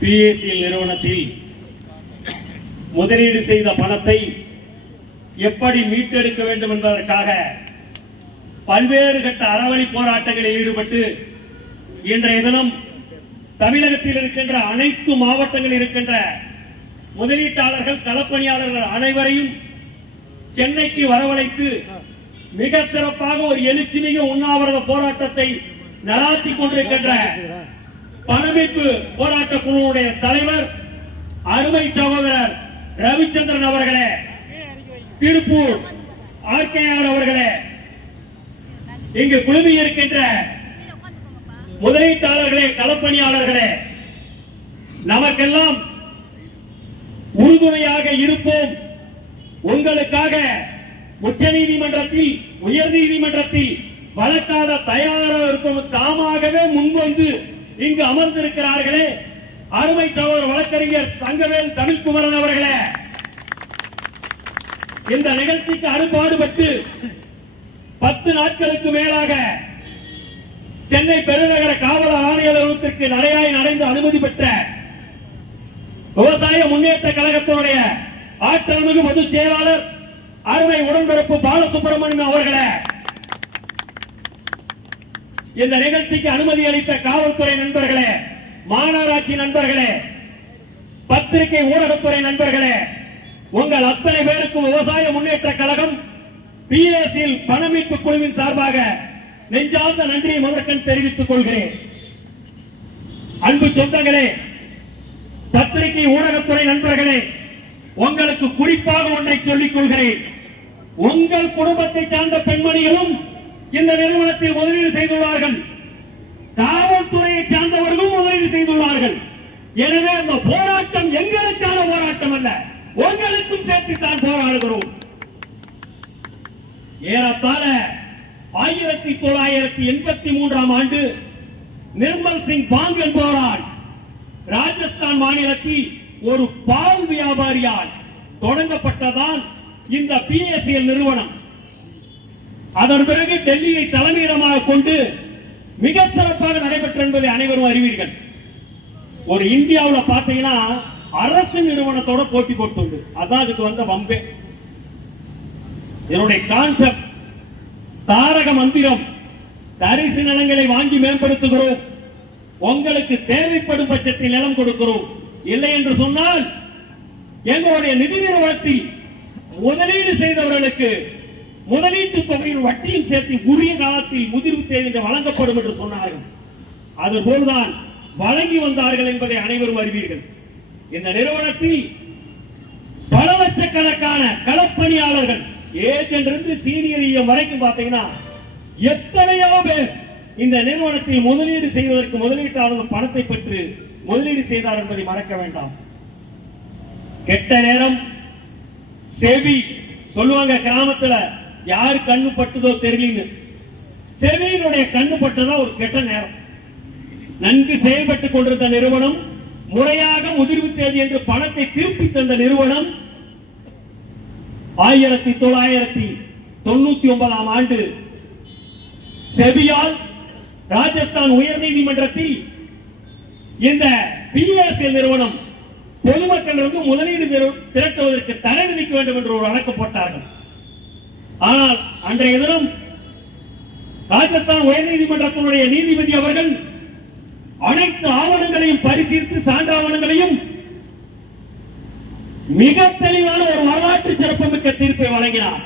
PSCL நிறுவனத்தில் முதலீடு செய்த பணத்தை எப்படி மீட்டெடுக்க வேண்டும் என்பதற்காக பல்வேறு கட்ட அறவழி போராட்டங்களில் ஈடுபட்டு இன்றைய தினம் தமிழகத்தில் இருக்கின்ற அனைத்து மாவட்டங்களில் இருக்கின்ற முதலீட்டாளர்கள் களப்பணியாளர்கள் அனைவரையும் சென்னைக்கு வரவழைத்து மிக சிறப்பாக ஒரு எழுச்சிமிகு உண்ணாவிரத போராட்டத்தை நடாத்தி கொண்டிருக்கின்ற பணமீட்பு போராட்ட குழுவுடைய தலைவர் அருமை சகோதரர் ரவிச்சந்திரன் அவர்களே, திருப்பூர் ஆர்கேஆர் அவர்களே, இங்கு குழுமி இருக்கின்ற முதலீட்டாளர்களே, களப்பணியாளர்களே, நமக்கெல்லாம் உறுதுணையாக இருப்போம். உங்களுக்காக உச்ச நீதிமன்றத்தில் உயர் நீதிமன்றத்தில் வழக்காட தயாராக இருப்போம். தாமாகவே முன்வந்து இங்கு அமர்ந்திருக்கிறார்களே அருமை சகோதரர் வழக்கறிஞர் தங்கவேல் தமிழ்குமரன் அவர்களே, இந்த நிகழ்ச்சிக்கு அறுபாடுபட்டு 10 நாட்களுக்கு மேலாக சென்னை பெருநகர காவல் ஆணையர் அலுவலகத்திற்கு நடையாய் நடைந்து அனுமதி பெற்ற விவசாய முன்னேற்ற கழகத்தினுடைய ஆற்றல் மிகு பொதுச் செயலாளர் அருமை உடன்பிறப்பு பாலசுப்ரமணியன் அவர்களே, இந்த நிகழ்ச்சிக்கு அனுமதி அளித்த காவல்துறை நண்பர்களே, மாநகராட்சி நண்பர்களே, பத்திரிகை ஊடகத்துறை நண்பர்களே, உங்கள் அத்தனை பேருக்கும் விவசாய முன்னேற்ற கழகம் பிஎஸ்சிஎல் பணமீட்பு குழுவின் சார்பாக நெஞ்சார்ந்த நன்றியை முதற்கண் தெரிவித்துக் கொள்கிறேன். அன்பு சொந்தங்களே, பத்திரிகை ஊடகத்துறை நண்பர்களே, உங்களுக்கு குறிப்பாக ஒன்றை சொல்லிக் கொள்கிறேன். உங்கள் குடும்பத்தை சார்ந்த பெண்மணிகளும் இந்த நிறுவனத்தில் முதலீடு செய்துள்ளார்கள். காவல்துறையை சார்ந்தவர்களும் முதலீடு செய்துள்ளார்கள். எனவே அந்த போராட்டம் எங்களுக்கான போராட்டம் அல்ல, உங்களுக்கும் சேர்த்துத்தான் போராடுகிறோம். ஏறத்தாழ 1983ஆம் ஆண்டு நிர்மல் சிங் பாங் என்பவரால் ராஜஸ்தான் மாநிலத்தில் ஒரு பால் வியாபாரியால் தொடங்கப்பட்டதான் இந்த பிஎஸ்சிஎல் நிறுவனம். அதன் பிறகு டெல்லியை தலைமையிடமாக கொண்டு மிக சிறப்பாக நடைபெற்ற என்பதை அனைவரும் அறிவீர்கள். ஒரு இந்தியாவில் பார்த்தீங்கன்னா அரசு நிறுவனத்தோட போட்டி போட்டு அதான் அதுக்கு வந்த வம்பே. என்னுடைய கான்செப்ட் தாரக மந்திரம், தரிசு நிலங்களை வாங்கி மேம்படுத்துகிறோம், உங்களுக்கு தேவைப்படும் பட்சத்தில் நிலம் கொடுக்கிறோம். இல்லை என்று சொன்னால் எங்களுடைய நிதி நிறுவனத்தில் முதலீடு செய்தவர்களுக்கு முதலீட்டு தொகையின் வட்டியும் சேர்த்து உரிய காலத்தில் முதிர்வு தேதி வழங்கப்படும் என்று சொன்னார்கள். அதுபோல்தான் வழங்கி வந்தார்கள் என்பதை அனைவரும் அறிவீர்கள். இந்த நிறுவனத்தில் பல லட்சக்கணக்கான களப்பணியாளர்கள் ஏஜென்ட் சீனியர் வரைக்கும் பார்த்தீங்கன்னா எத்தனையோ பேர் இந்த நிறுவனத்தில் முதலீடு செய்வதற்கு முதலீட்டாளர்கள் பணத்தை பெற்று முதலீடு செய்தார் என்பதை மறக்க வேண்டாம். கெட்ட நேரம் செவி சொல்லுவாங்க, கிராமத்துல யாரு கண்ணு பட்டுதோ தெரியல, செவியினுடைய கண்ணு பட்டதா ஒரு கெட்ட நேரம். நன்கு செயல்பட்டுக் கொண்டிருந்த நிறுவனம், முறையாக முதிர்வு தேதி என்று பணத்தை திருப்பி தந்த நிறுவனம் 1999ஆம் ஆண்டு செபியால் ராஜஸ்தான் உயர் நீதிமன்றத்தில் இந்த பிஎஸ்சிஎல் நிறுவனம் பொதுமக்களிடம் முதலீடு திரட்டுவதற்கு தடை விதிக்க வேண்டும் என்று ஒரு வழக்கு போட்டார்கள். ஆனால் அன்றைய தினம் ராஜஸ்தான் உயர் நீதிமன்றத்தினுடைய நீதிபதி அவர்கள் அனைத்து ஆவணங்களையும் பரிசீலித்து சான்றாவணங்களையும் மிக தெளிவான ஒரு வரலாற்று சிறப்புமிக்க தீர்ப்பை வழங்கினார்.